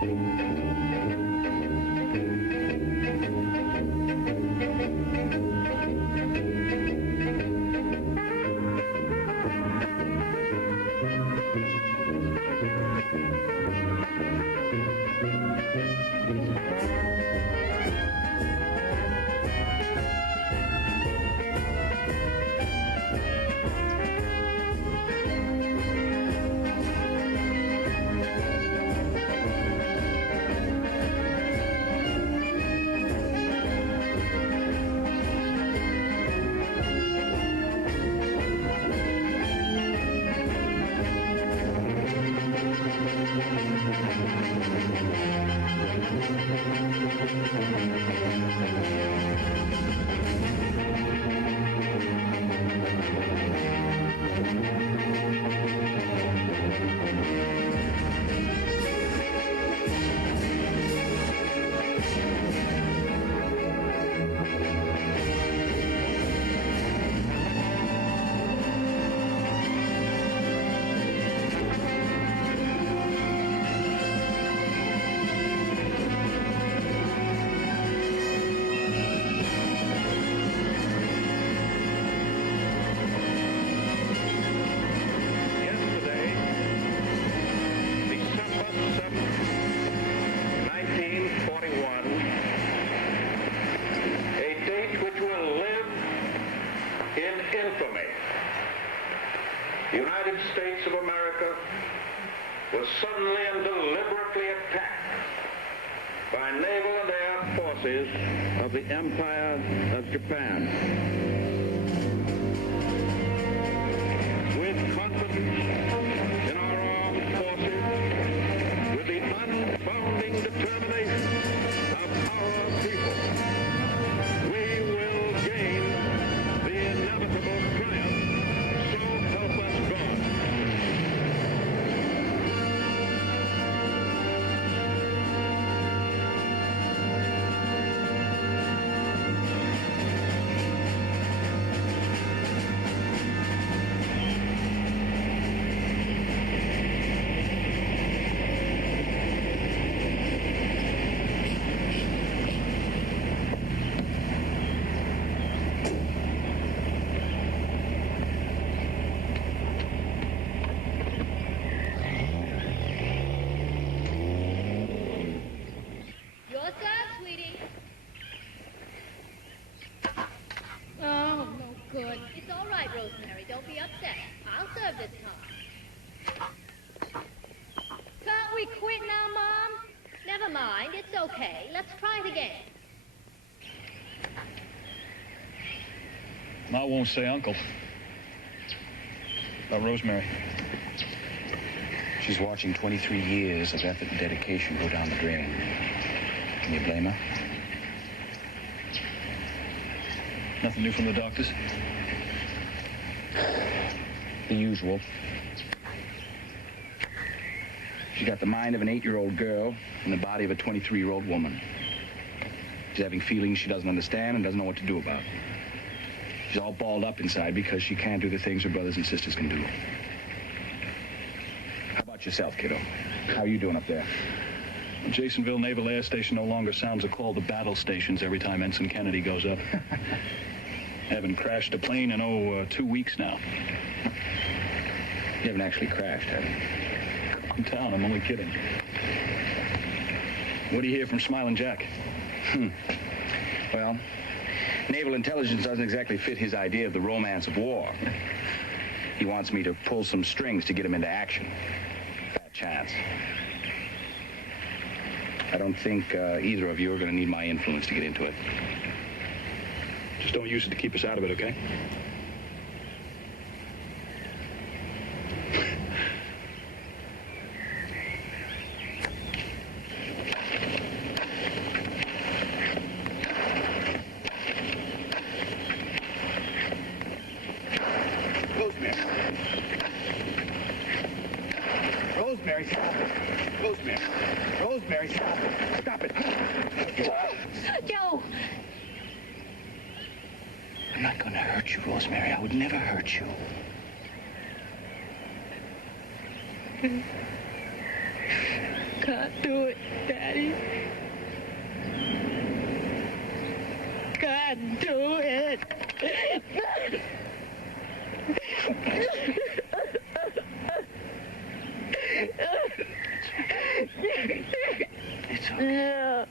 The United States of America was suddenly and deliberately attacked by naval and air forces of the Empire of Japan. With confidence in our armed forces, with the unbounding determination of our people, we will gain the inevitable triumph. So help us God. Good. It's all right, Rosemary. Don't be upset. I'll serve this time. Can't we quit now, Mom? Never mind. It's okay. Let's try it again. Ma won't say uncle. About Rosemary. She's watching 23 years of effort and dedication go down the drain. Can you blame her? Nothing new from the doctors? The usual. She's got the mind of an 8-year-old girl and the body of a 23-year-old woman. She's having feelings she doesn't understand and doesn't know what to do about. She's all balled up inside because she can't do the things her brothers and sisters can do. How about yourself, kiddo? How are you doing up there? Jasonville Naval Air Station no longer sounds a call to battle stations every time Ensign Kennedy goes up. Haven't crashed a plane in, 2 weeks now. You haven't actually crashed, have you? In town, I'm only kidding. What do you hear from Smiling Jack? Well, naval intelligence doesn't exactly fit his idea of the romance of war. He wants me to pull some strings to get him into action. Fat chance. I don't think either of you are going to need my influence to get into it. Just don't use it to keep us out of it, okay? Rosemary, stop it. Rosemary. Rosemary, stop it. Stop it. Joe! I'm not going to hurt you, Rosemary. I would never hurt you. Can't do it. can't do it. It's okay.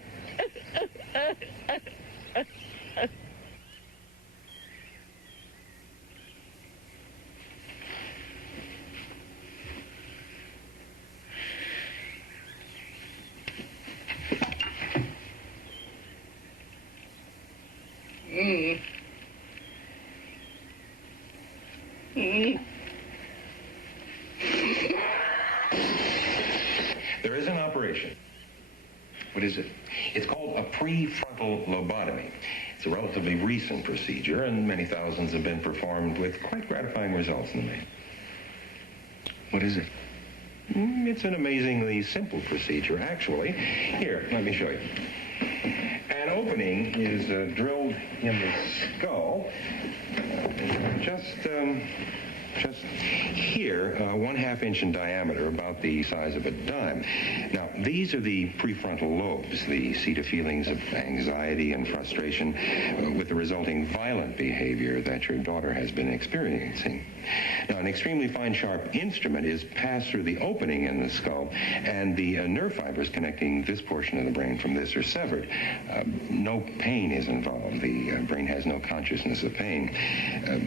There is an operation. What is it? It's called a prefrontal lobotomy. It's a relatively recent procedure, and many thousands have been performed with quite gratifying results in the main. What is it? It's an amazingly simple procedure, actually. Here, let me show you. An opening is drilled in the skull, just here, 1/2 inch in diameter, about the size of a dime. Now, these are the prefrontal lobes, the seat of feelings of anxiety and frustration, with the resulting violent behavior that your daughter has been experiencing. Now, an extremely fine, sharp instrument is passed through the opening in the skull, and the nerve fibers connecting this portion of the brain from this are severed. No pain is involved. The brain has no consciousness of pain.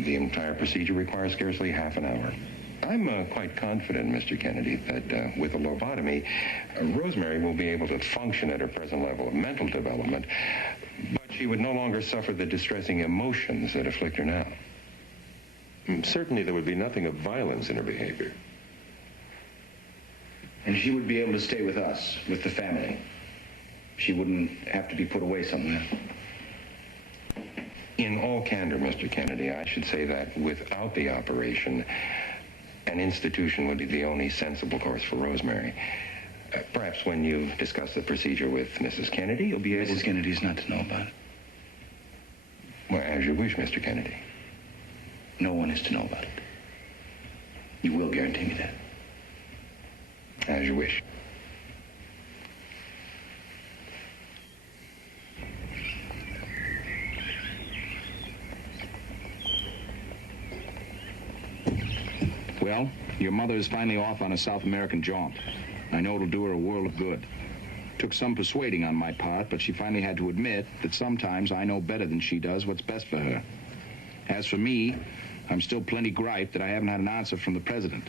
The entire procedure requires scarcely half an hour. I'm quite confident, Mr. Kennedy, that with a lobotomy, Rosemary will be able to function at her present level of mental development, but she would no longer suffer the distressing emotions that afflict her now. Certainly there would be nothing of violence in her behavior. And she would be able to stay with us, with the family. She wouldn't have to be put away somewhere. In all candor, Mr. Kennedy, I should say that without the operation, an institution would be the only sensible course for Rosemary. Perhaps when you discuss the procedure with Mrs. Kennedy, you'll be able to... Mrs. Kennedy's not to know about it. Well, as you wish, Mr. Kennedy. No one is to know about it. You will guarantee me that? As you wish. Well, your mother is finally off on a South American jaunt. I know it'll do her a world of good. Took some persuading on my part, but she finally had to admit that sometimes I know better than she does what's best for her. As for me, I'm still plenty griped that I haven't had an answer from the president.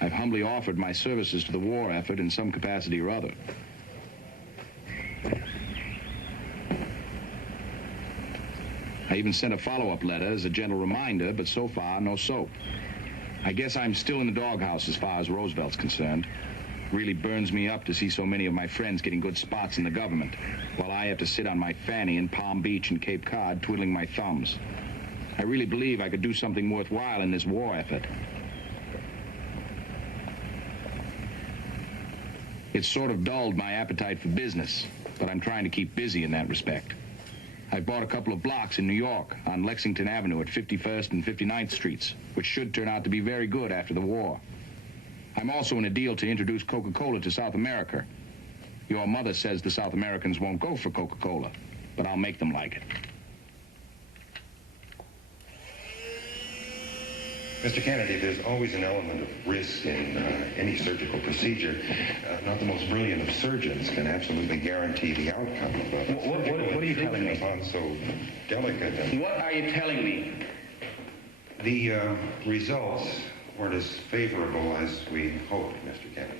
I've humbly offered my services to the war effort in some capacity or other. I even sent a follow-up letter as a gentle reminder, but so far, no soap. I guess I'm still in the doghouse as far as Roosevelt's concerned. Really burns me up to see so many of my friends getting good spots in the government, while I have to sit on my fanny in Palm Beach and Cape Cod twiddling my thumbs. I really believe I could do something worthwhile in this war effort. It's sort of dulled my appetite for business, but I'm trying to keep busy in that respect. I bought a couple of blocks in New York on Lexington Avenue at 51st and 59th Streets, which should turn out to be very good after the war. I'm also in a deal to introduce Coca-Cola to South America. Your mother says the South Americans won't go for Coca-Cola, but I'll make them like it. Mr. Kennedy, there's always an element of risk in any surgical procedure. Not the most brilliant of surgeons can absolutely guarantee the outcome of a What are you telling me? upon so delicate and... What are you telling me? The results weren't as favorable as we hoped, Mr. Kennedy.